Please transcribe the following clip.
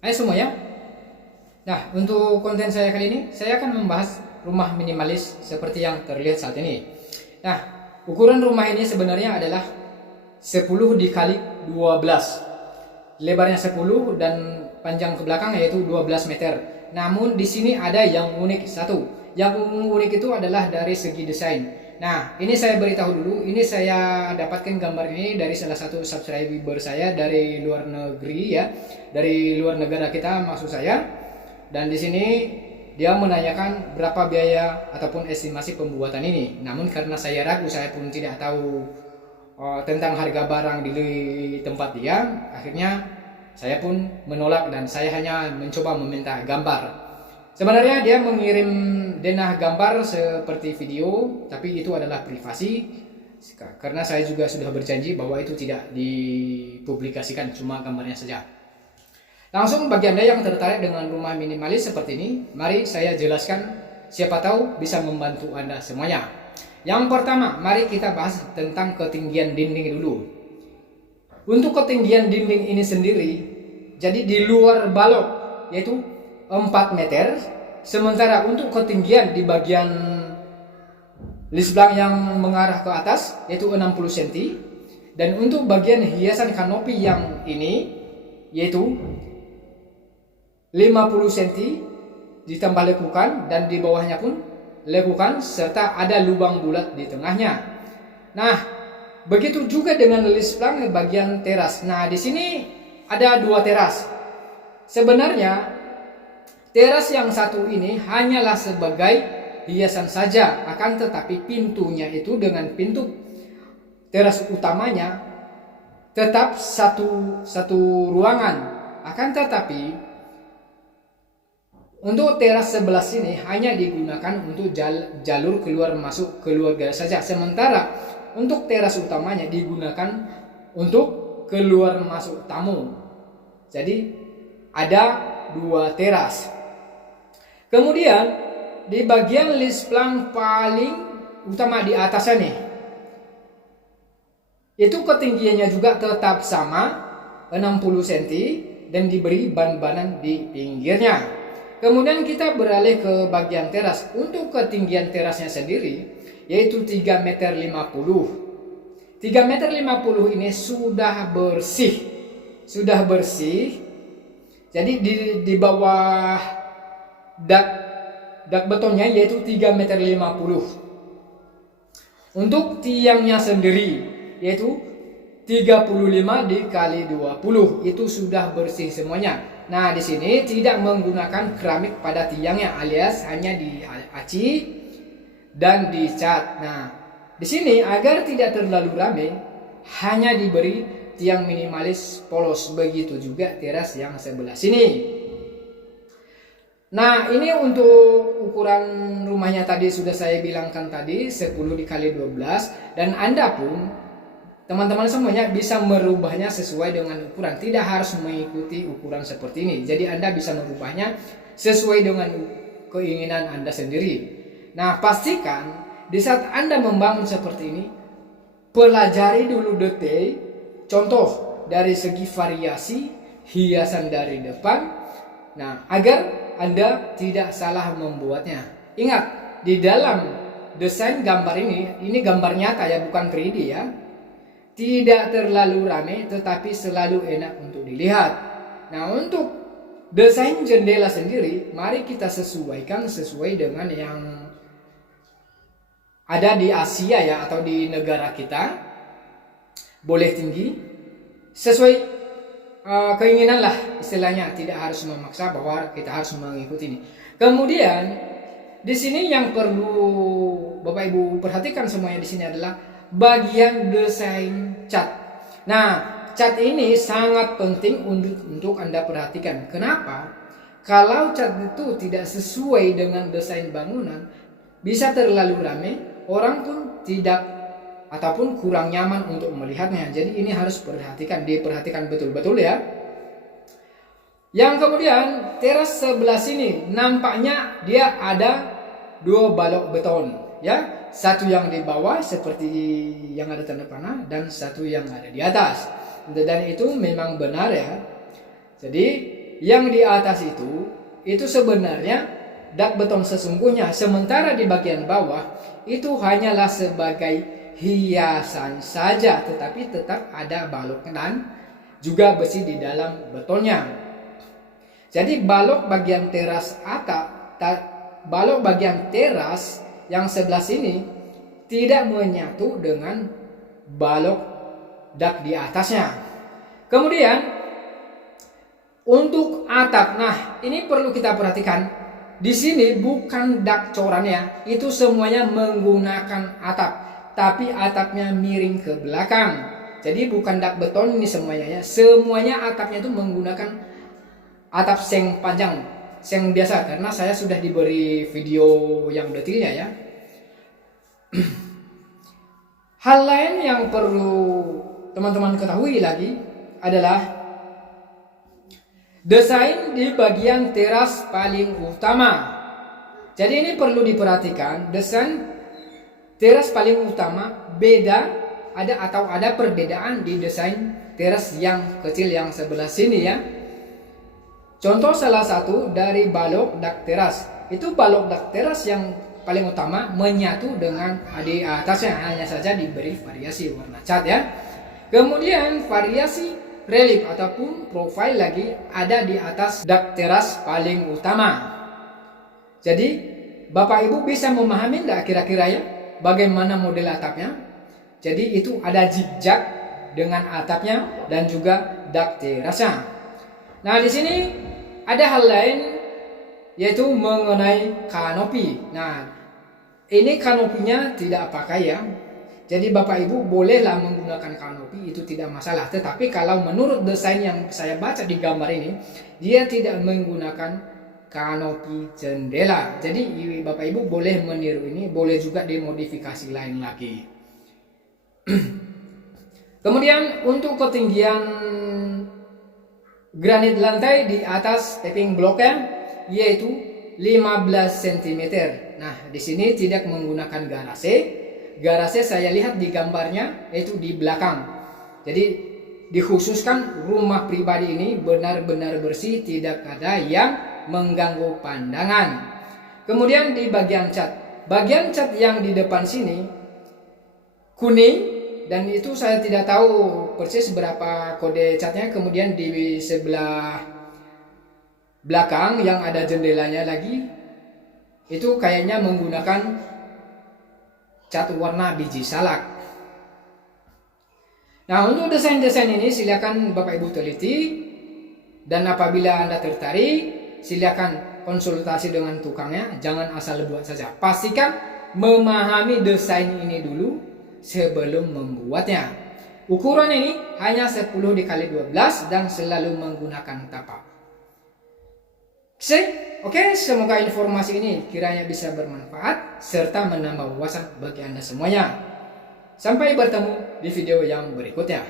Hai semuanya. Nah, untuk konten saya kali ini, saya akan membahas rumah minimalis seperti yang terlihat saat ini. Nah, ukuran rumah ini sebenarnya adalah 10 dikali 12. Lebarnya 10 dan panjang ke belakang yaitu 12 meter. Namun di sini ada yang unik satu. Yang unik itu adalah dari segi desain. Nah, ini saya beritahu dulu, ini saya dapatkan gambar ini dari salah satu subscriber saya dari luar negeri ya, dari luar negara kita maksud saya. Dan di sini dia menanyakan berapa biaya ataupun estimasi pembuatan ini. Namun karena saya ragu, saya pun tidak tahu tentang harga barang di tempat dia, akhirnya saya pun menolak dan saya hanya mencoba meminta gambar. Sebenarnya dia mengirim denah gambar seperti video, tapi itu adalah privasi karena saya juga sudah berjanji bahwa itu tidak dipublikasikan, cuma gambarnya saja. Langsung bagi Anda yang tertarik dengan rumah minimalis seperti ini, mari saya jelaskan, siapa tahu bisa membantu Anda semuanya. Yang pertama, mari kita bahas tentang ketinggian dinding dulu. Untuk ketinggian dinding ini sendiri, jadi di luar balok yaitu 4 meter, sementara untuk ketinggian di bagian lisblang yang mengarah ke atas yaitu 60 cm, dan untuk bagian hiasan kanopi yang ini yaitu 50 cm ditambah lekukan, dan di bawahnya pun lekukan serta ada lubang bulat di tengahnya. Nah, begitu juga dengan lisblang bagian teras. Nah, di sini ada 2 teras. Sebenarnya teras yang satu ini hanyalah sebagai hiasan saja, akan tetapi pintunya itu dengan pintu teras utamanya tetap satu ruangan. Akan tetapi untuk teras sebelah sini hanya digunakan untuk jalur keluar masuk keluarga saja, sementara untuk teras utamanya digunakan untuk keluar masuk tamu. Jadi ada 2 teras. Kemudian di bagian lisblang paling utama di atasnya nih, itu ketinggiannya juga tetap sama 60 cm dan diberi ban-banan di pinggirnya. Kemudian kita beralih ke bagian teras. Untuk ketinggian terasnya sendiri yaitu 3,50 meter. 3,50 meter ini sudah bersih. Jadi di bawah dak betonnya yaitu 3,50 meter. Untuk tiangnya sendiri yaitu 35 dikali 20, itu sudah bersih semuanya. Nah, di sini tidak menggunakan keramik pada tiangnya, alias hanya diaci dan dicat. Nah, di sini agar tidak terlalu ramai hanya diberi tiang minimalis polos. Begitu juga teras yang sebelah sini. Nah, ini untuk ukuran rumahnya tadi sudah saya bilangkan tadi 10 dikali 12, dan Anda pun teman-teman semuanya bisa merubahnya sesuai dengan ukuran. Tidak harus mengikuti ukuran seperti ini. Jadi Anda bisa merubahnya sesuai dengan keinginan Anda sendiri. Nah, pastikan di saat Anda membangun seperti ini, pelajari dulu detail, contoh dari segi variasi hiasan dari depan. Nah, agar Anda tidak salah membuatnya. Ingat, di dalam desain gambar ini gambar nyata ya, bukan 3D ya. Tidak terlalu ramai tetapi selalu enak untuk dilihat. Nah, untuk desain jendela sendiri, mari kita sesuaikan sesuai dengan yang ada di Asia ya, atau di negara kita. Boleh tinggi, sesuai keinginan lah istilahnya, tidak harus memaksa bahwa kita harus mengikuti ini. Kemudian di sini yang perlu Bapak Ibu perhatikan semuanya di sini adalah bagian desain cat. Nah, cat ini sangat penting untuk Anda perhatikan. Kenapa? Kalau cat itu tidak sesuai dengan desain bangunan, bisa terlalu ramai, orang pun tidak ataupun kurang nyaman untuk melihatnya. Jadi ini harus diperhatikan betul-betul ya. Yang kemudian teras sebelah sini nampaknya dia ada 2 balok beton ya. Satu yang di bawah seperti yang ada tanda panah, dan satu yang ada di atas. Dan itu memang benar ya. Jadi yang di atas itu sebenarnya dak beton sesungguhnya, sementara di bagian bawah itu hanyalah sebagai hiasan saja, tetapi tetap ada balok dan juga besi di dalam betonnya. Jadi balok bagian teras balok bagian teras yang sebelah sini tidak menyatu dengan balok dak di atasnya. Kemudian untuk atap, nah ini perlu kita perhatikan. Di sini bukan dak corannya, itu semuanya menggunakan atap, tapi atapnya miring ke belakang. Jadi bukan dak beton ini semuanya ya. Semuanya atapnya itu menggunakan atap seng panjang, seng biasa, karena saya sudah diberi video yang detailnya ya. Hal lain yang perlu teman-teman ketahui lagi adalah desain di bagian teras paling utama. Jadi ini perlu diperhatikan, desain teras paling utama beda, ada perbedaan di desain teras yang kecil yang sebelah sini ya. Contoh salah satu dari balok dak teras. Itu balok dak teras yang paling utama menyatu dengan di atasnya, hanya saja diberi variasi warna cat ya. Kemudian variasi relief ataupun profil lagi ada di atas dak teras paling utama. Jadi Bapak Ibu bisa memahami enggak kira-kira ya bagaimana model atapnya? Jadi itu ada zigzag dengan atapnya dan juga dak terasnya. Nah, di sini ada hal lain yaitu mengenai kanopi. Nah, ini kanopinya tidak pakai ya. Jadi Bapak Ibu bolehlah menggunakan kanopi, itu tidak masalah. Tetapi kalau menurut desain yang saya baca di gambar ini, dia tidak menggunakan kanopi jendela. Jadi Bapak Ibu boleh meniru ini, boleh juga dimodifikasi lain lagi. Kemudian untuk ketinggian granit lantai di atas paving blocknya yaitu 15 cm. Nah, di sini tidak menggunakan garase. Garase saya lihat di gambarnya yaitu di belakang. Jadi dikhususkan rumah pribadi ini benar-benar bersih, tidak ada yang mengganggu pandangan. Kemudian di bagian cat yang di depan sini kuning, dan itu saya tidak tahu persis berapa kode catnya. Kemudian di sebelah belakang yang ada jendelanya lagi itu kayaknya menggunakan cat warna biji salak. Nah, untuk desain-desain ini silakan Bapak Ibu teliti, dan apabila Anda tertarik silakan konsultasi dengan tukangnya, jangan asal buat saja. Pastikan memahami desain ini dulu sebelum membuatnya. Ukuran ini hanya 10 dikali 12 dan selalu menggunakan tapak. Oke, semoga informasi ini kiranya bisa bermanfaat serta menambah wawasan bagi Anda semuanya. Sampai bertemu di video yang berikutnya.